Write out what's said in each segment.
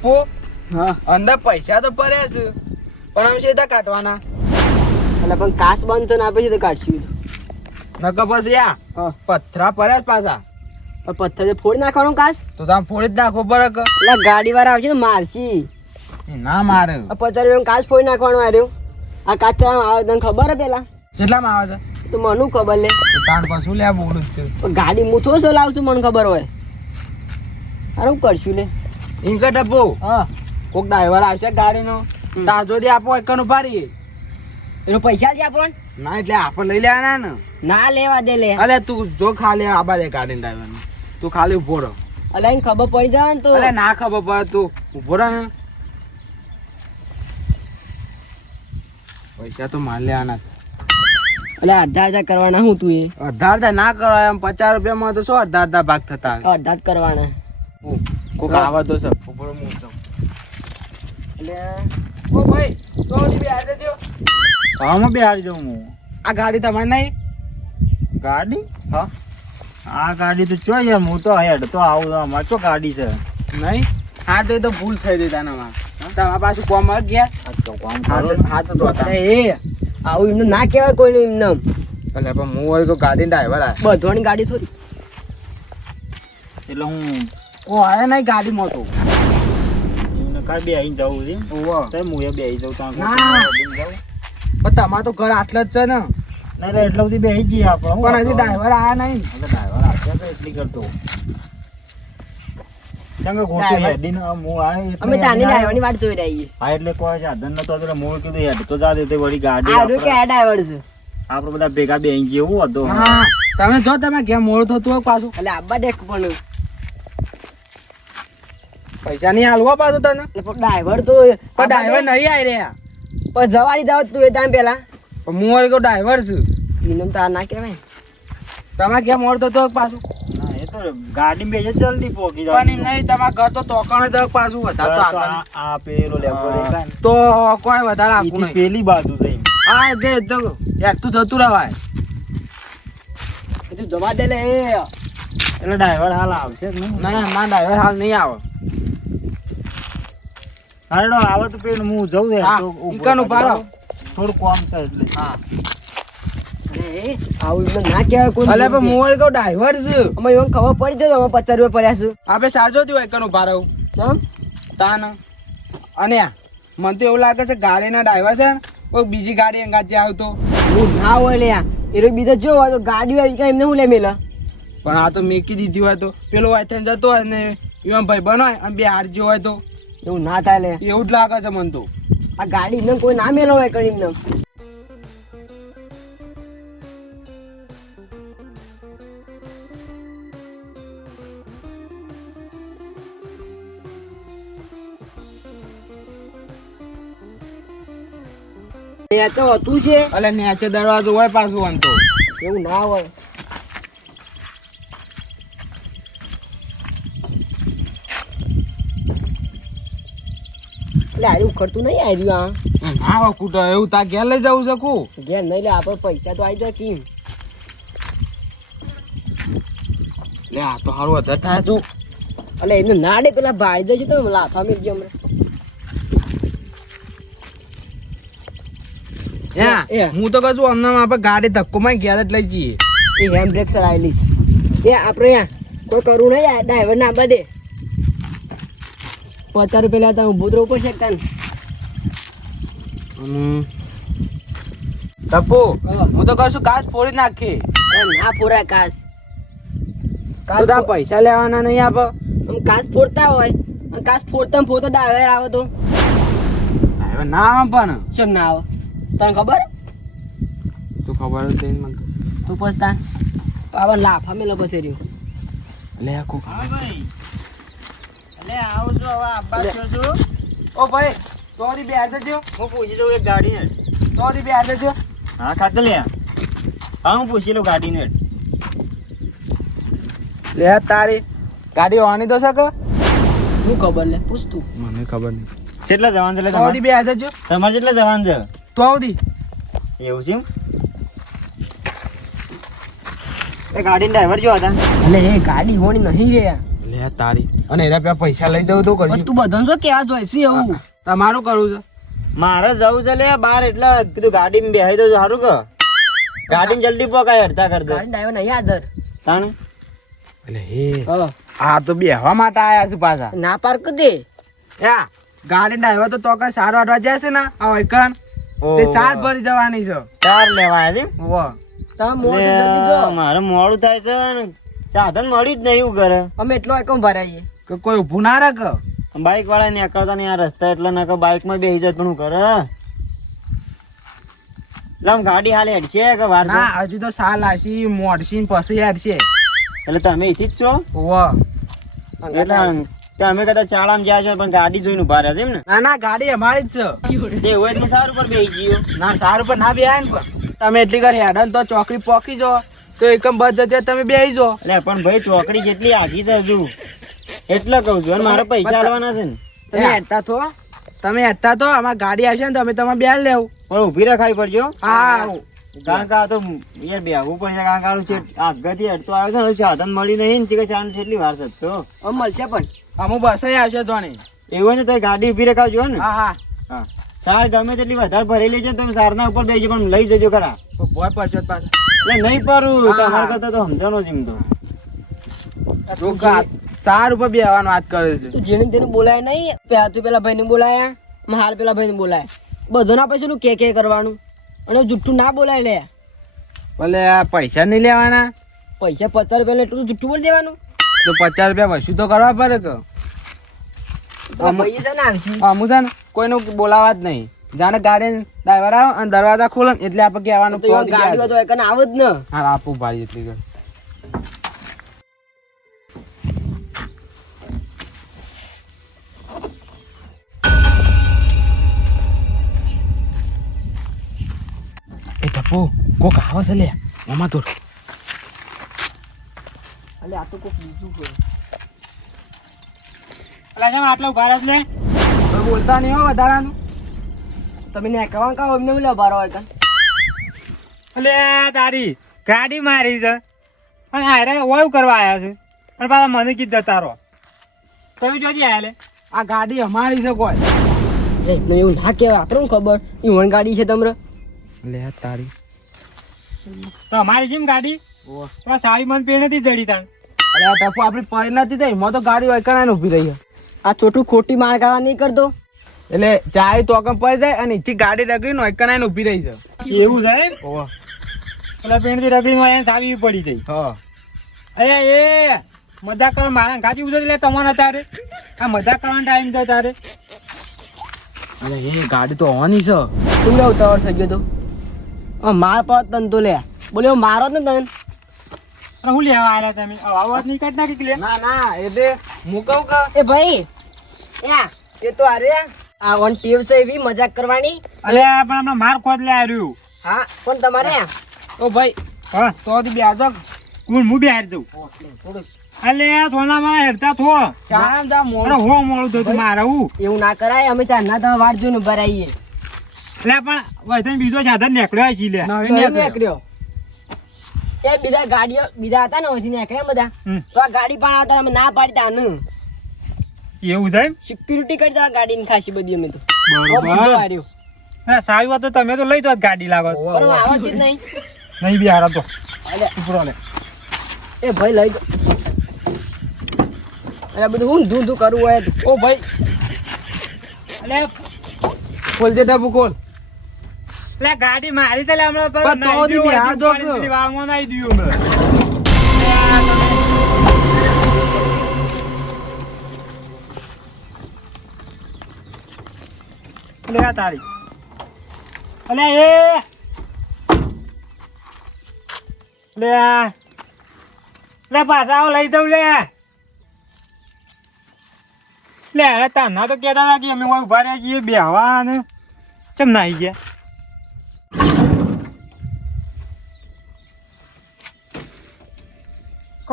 ટપુ હા અંદર પૈસા તો પડ્યા છે. પણ અમે સીધા કાઢવાના. એટલે પણ કાસ બંધ તો ના પછી તો કાઢશું. નકર પછી આ પથરા પડ્યા છે પાછા. પથ્થર ફોડી નાખવાનો કાસ? તો તમે ફોડી જ નાખો પડે એટલે ગાડી વાળા આવશે ને મારશી. ના મારે. પથ્થર એમ કાચ ફોડી નાખવાનો આવ્યો આ કાચ આવે તને ખબર હે પેલા? કેટલામાં આવે છે? તો મને ખબર લે. તાણ પાછું લે બોલું જ છે? ગાડી હું થોડું છું મને ખબર હોય. અરે હું કરશું લે. ઇન્કર ડબ્બો? હા. કોક ડ્રાઈવર આવશે ગાડીનો. તાજો દે આપો એકનું ભારી એનો પૈસા છે આપણને? ના એટલે આપણે લઈ લેવાના ને. ના લેવા દે લે. અલે તું જો ખાલી આબા દે ગાડી ડ્રાઈવર તું ખાલી ઊભો રહો. અલે ખબર પડી જાય ને તું. અરે ના ખબર પડે તું. ઊભો રહે ને. પૈસા તો માર લેવાના. અલે અડધા અડધા કરવાના હું તું એ. અઢાર અડધા ના કરવા એમ પચાસ રૂપિયામાં તો શું અઢાર અડધા ભાગ થતા અડધા જ કરવાના. કોક આવા તો સર ઊભો હું જાઉં. એટલે ઓ ભાઈ તો બે હાથે જો. બી હારી દઉં હું આ ગાડી તમારે નહીં? ગાડી? હા. આ ગાડી તો ચો યાર હું તો હેડ તો આવું અમારે તો ગાડી છે. નહીં? હા તો એ તો ભૂલ થઈ ગઈ તાનામાં. તમારા પાછું કોમ ગયા? આ તો કામ હા તો. હા એ આવું એમને ના કહેવાય કોઈને એમને. એટલે પણ હું હોય તો ગાડી ડ્રાઈવર આ. બધવાની ગાડી થોડી. એટલે હું ઓ નહીં ગાડીમાં તો એમને કાંઈ બેહીને જવું છે? ઓવો તો હું એ બેહી જાઉં ત્યાં ના. બેહીને જાઉં. પણ તમારે તો ઘર આટલે જ છે ને. ના એટલે એટલા સુધી બેહી જઈએ આપણે પણ હજી ડ્રાઈવર આયા નહીં. ડ્રાઈવર આવશે તો એટલી કરતો. કેમ કે ખોટું ડ્રાઈવર? હું આયો અમે તાની ડ્રાઈવરની વાટ જોઈ રહી હા એટલે કોઈ સાધન નતો એટલે મોં કીધું હેડ તો જા દે તે વળી ગાડી આ કે ડ્રાઈવર છે? આપણે બધા ભેગા બેહી જેવું હતો. તમે જો તમે કેમ મોડું થતું હોય પાછું. એટલે આબા દેખ પણ. પૈસા નહીં હાલવા પાછું તને? ડ્રાઈવર તો પણ ડ્રાઈવર નહીં આવી રહ્યા પણ જવાડી જાવ તું એ ટાઈમ પેલા પણ હું હોય તો ડ્રાઈવર છું. એનું તાર આ ના કહેવાય. તમે કેમ ઓળતો તો પાછું? એ તો ગાડી બેજે જલ્દી પણ નહીં તમારા ઘર તો તોકણ જ પાછું વધારે તો તો આ આ પેલો તો કોઈ વધારે ઈથી નહીં. પેલી બાજુ થઈ. હા દે તો એકતું જતું રહેવાય. તું જવા દે લે. એ એટલે ડ્રાઈવર હાલ આવશે ના ના ડ્રાઈવર હાલ નહીં આવે. હાલો આવે તો પેલું હું જઉં હા, ઈકન રહો. થોડું કામ છે એટલે. હા. અરે, આવું ના કહેવાય કોઈ અલે પણ હું હોય તો ડ્રાઈવર છું. અમે એવું ખબર પડી જાય અમે પચાસ પડ્યા છે. આપણે સાચો થયું એકનું રહું ચમ? તાન. અને મને તો એવું લાગે છે ગાડીના ડ્રાઈવર છે ને કોઈ બીજી ગાડી અંગાત આવતો. હું ના હોય લે એ લોકો બીજો જો હોય તો ગાડી આવી કાંઈ એમને હું લે મેલા? પણ આ તો મેકી દીધી હોય તો. પેલો હોય જતો હોય ને એમાં ભાઈ બનો હોય અને બે હાર જો હોય તો. એવું ના થાય લે. એવું જ લાગે છે મને તો. આ ગાડી ને કોઈ ના મેલો હોય કરી એમને એ તો હતું છે? એટલે નીચે દરવાજો હોય પાછું આમ તો. એવું ના હોય. એટલે આરે ખર્ચું નહીં આર્યું ના હોય કૂટો એવું તા ઘેર લઈ જવું શકું આ ઘેર નહીં લે આપણે પૈસા તો આવી જાય કેમ? લે આ તો સારું વધારે થાય તું. એટલે એને ના ડે પેલા ભાઈ છે તો લાફા મેળજી હમણાં. હા એ. હું તો કશું હમણાં આપણે ગાડી ધક્કો માં ઘેર જ લઈ જઈએ. એ હેન્ડ બ્રેક ચલાવેલી છે. એ આપણે કોઈ કરવું નહીં આ ડ્રાઈવર ના બધે પચાસ રૂપિયા લેતા હું તો ઉપર છે ને ટપુ હા. હું તો કશું કાસ ફોડી નાખી. ના ફોરા કાસ તાર પૈસા લેવાના નહીં આપો. આમ કાસ ફોડતા હોય અને કાસ ફોડતા ફોડતા ડ્રાઈવર આવે તો. ના આવે પણ. ચમ ના આવે? તને ખબર? તું ખબર જ નહીં મને. તું પછતા આવા લાફા મેલો પછી રહ્યો. લે આ ભાઈ. એટલે આવું છું હવે આબ્બા છો ઓ ભાઈ સોરી બે હાથે જો. હું પૂછી દઉં એક ગાડી ને સોરી બે હાથે જો. હા ખાતે લે. હા હું પૂછી લઉં ગાડી ને લે તારી ગાડી ઓની તો શકે હું ખબર લે પૂછ તું. મને ખબર નહીં. કેટલા જવાન છે તમારે. બે હાથે જો. તમારે કેટલા જવાન છે? તો આવતી. એવું છે એમ? એ ગાડીના ડ્રાઈવર જો હતા. એટલે એ ગાડી હોણી નહીં રે. લે તારી. અને એના પેલા પૈસા લઈ જવું તો કરજો. તું બધાને શું કહેવા જોઈ છે એવું? તમારું કરવું છે. મારે જવું છે લે બાર એટલે કીધું ગાડીમાં બેહાઈ દઉં સારું કે? ગાડીમાં જલ્દી પોકાય હડતા કરતો ગાડી ડ્રાઈવર નહીં હાજર. તાણ? એટલે હે. આ તો બેહવા માટે આયા છે પાછા. ના પાર્ક દે. યા ગાડી ડ્રાઈવર તો તો કઈ સારો અડવા જાય છે ને? આ વૈકન તે સાર ભરી જવાની છે. સાર લેવા આવ્યા છે? વાહ તા મોડું જલ્દી જો. મારે મોડું થાય છે ને. સાધન મળ્યું જ નહીં એવું કરે અમે એટલો એકમ ભરાઈએ. કે કોઈ ઊભું ના રાખ? બાઇક વાળા નીકળતા નહીં આ રસ્તા એટલે નકર બાઈકમાં બેસી જાય પણ કરે લમ ગાડી હાલે હેડશે કે વાર ના હજુ તો સાલ આવશે મોડશી પછી હેડશે. એટલે તમે અહીંથી જ છો? વાહ એટલે તમે કદાચ ચાળામાં જ્યાં છો પણ ગાડી જોઈને ઊભા રહ્યા છે એમ ને? ના ના ગાડી અમારી જ છે. તે હોય તો સારું પર બેસી ગયો. ના સારું પણ ના બેહાય ને. તમે એટલી ઘર હેડો તો ચોકડી પોકી જો. તો એકમ બસ જતી તમે બેહી જો એટલે પણ ભાઈ ચોકડી જેટલી આઘી છે હજુ. એટલે કહું છું મારે પૈસા આલવાના છે ને. તમે હેડતા તો તમે હેઠતા તો આમાં ગાડી આવશે ને તમે તમે બે લેવું. પણ ઊભી રખાવી પડજો. હા. કારણ કે આ તો યાર બેહવું પડશે કારણ કે આનું છે આગળથી હેડતો આવ્યો છે ને સાધન મળી નહીં ને કે ચાર કેટલી વાર છે તો મળશે પણ. અમુક બસ આવશે તો નહીં એવું ને તો ગાડી ઊભી રખાવજો ને. હા હા. હા. સાર ગમે તેટલી વધારે ભરેલી છે તમે સારના ઉપર બેસજો પણ લઈ જજો ખરા. તો ભોય પડશો પાછા. નહીં પારું. તમારા કરતા તો સમજાનો જીમ તો. સાર ઉપર બેહવાની વાત કરે છે. તું જેને તેને બોલાય નહીં પેલા તું પેલા ભાઈને બોલાયા હાલ પેલા ભાઈને બોલાયા. બધોના પછી નું કે કે કરવાનું. અને જુઠ્ઠું ના બોલાય લે. ભલે આ પૈસા નહીં લેવાના. પૈસા પચાસ રૂપિયા એટલું જુઠ્ઠું બોલી દેવાનું. તો પચાસ રૂપિયા વસૂલ તો કરવા પડે કે તો છે ને કોઈનું બોલાવા જ નહીં. જાણે ગાડી ડ્રાઈવર આવે અને દરવાજા ખોલે ને એટલે આપણે કહેવાનું તો ગાડીઓ તો એકને આવે જ ને. હા આપું ભાઈ એટલી ઘર એ ટપુ કોક આવે છે લે. મામા તો અલે આ તો કોક બીજું હોય. અલા જેમ આટલા ઊભા. કોઈ બોલતા નહીં હો વધારાનું. તમે ને કહેવા કાં અમને બોલ્યા બારો હોય કાં અલે તારી ગાડી મારી છે. અને હારે ઓયું કરવા આવ્યા છે. અને પાછા મને કીધું જતા રહો. તમે જોજી આયા લે? આ ગાડી અમારી છે કોઈ. એ એકદમ એવું ના કહેવાય. આપણે શું ખબર ઈવન ગાડી છે તમરે. લે તારી. તો અમારી જેમ ગાડી? તો સારી મન પેણ નથી જડી તાન અરે ટપુ આપણી પડી થઈ. મો તો ગાડી વૈકણાને ઊભી રહી છે. આ છોટું ખોટી માર ખાવા નહીં કરતો. એટલે ચાય તો કમ પડી જાય અને ઇથી ગાડી રગડી નો એક વૈકણાને ઊભી રહી છે. એવું થાય ઓહ. પેલા પેણથી રગડી માં સાવી પડી ગઈ. હા. અરે એ મજાક કરવા મારા ગાડી ઉધર લે તમારે તારે આ મજાક કરવાનો ટાઈમ છે તારે અરે એ ગાડી તો ઓની છે. તું લે ઉતાવળ થઈ ગયો તો. હા માર પર તને તો લે. બોલ્યો મારો ને તને. હું લેવા આવ્યા તમે? અવાજ નહીં કાઢ નાખી લે. ના ના એટલે બે કહું કે? એ ભાઈ એ તો અરે આ ઓન ટીવ છે એવી મજાક કરવાની. અરે પણ હમણાં માર ખોદ લે આવ્યું હા પણ તમારે ઓ ભાઈ હા. તો દી બ્યાજો કોણ હું બી હારી દઉં? થોડું અલે સોનામાં હેડતા થો. ચાર જા અરે મોડું હો મોડું તો મારે હું એવું ના કરાય અમે ચારના ના વાટ જોઈને ને રહીએ. એટલે પણ વૈધન બીજો સાધન નીકળ્યો છે લે નવી નીકળ્યો. એ બીજા ગાડીઓ બીજા હતા ને અહીંથી નીકળ્યા બધા. તો આ ગાડી પણ આવતા અમે ના પાડતા આને. એવું થાય સિક્યુરિટી કરી દેવા ગાડીની ખાસી બધી અમે તો. બરોબર. ના સારી વાત તો તમે તો લઈ દો ગાડી લાગો પણ આવડતી જ નહીં. નહીં બી હારા તો. ઉપરો લે એ ભાઈ લઈ દો અરે બધું હું ધૂ ધૂ કરવું હોય ઓ ભાઈ. એટલે ખોલ દે ટપુ ખોલ. એટલે ગાડી મારી તો લે હમણાં પર તો નાઈ બી આ જો તો. નાઈ દ્યું હમણાં. લે તારી. અલે એ. લે. લે પાછા લઈ દઉં લે. લે, અરે તાના તો કહેતા હતા કે અમે ઊભા રહ્યા છીએ બેહવા ને કેમ આવી ગયા?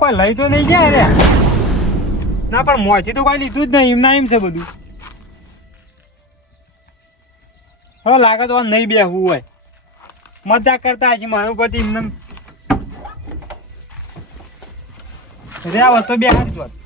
કોઈ લઈ તો નહીં ગયા અરે ના, પણ મોંથી તો કોઈ લીધું જ નહીં એમના એમ છે બધું. હવે લાગે તો નહીં બેહવું હોય. મજા કરતા હશે મારું પરથી એમને. રે આ વસ્તુ બેહારી દો